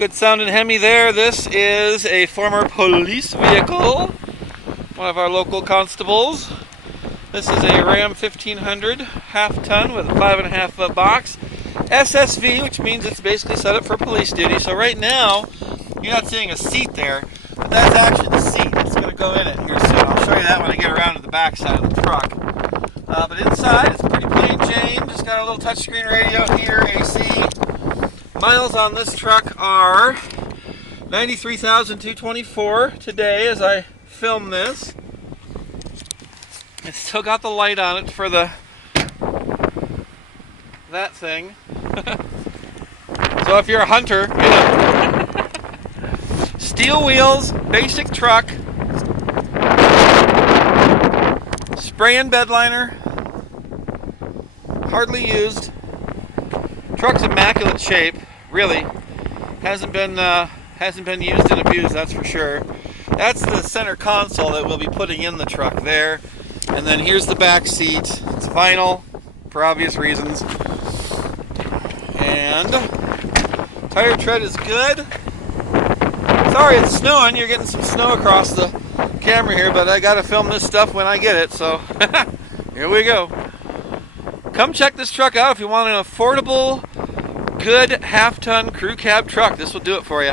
Good sounding HEMI there. This is a former police vehicle, one of our local constables. This is a Ram 1500 half-ton with a 5.5 foot box. SSV, which means it's basically set up for police duty. So right now, you're not seeing a seat there, but that's actually the seat. It's going to go in it here soon. I'll show you that when I get around to the back side of the truck. But inside, it's pretty plain Jane. Just got a little touchscreen radio here, AC. Miles on this truck are 93,224 today as I film this. It's still got the light on it for that thing. So if you're a hunter, you know. Steel wheels, basic truck, spray and bedliner, hardly used. Truck's immaculate shape, really. Hasn't been used and abused, that's for sure. That's the center console that we'll be putting in the truck there. And then here's the back seat. It's vinyl for obvious reasons. And tire tread is good. Sorry it's snowing. You're getting some snow across the camera here, but I gotta film this stuff when I get it, so here we go. Come check this truck out if you want an affordable, good half-ton crew cab truck. This will do it for you.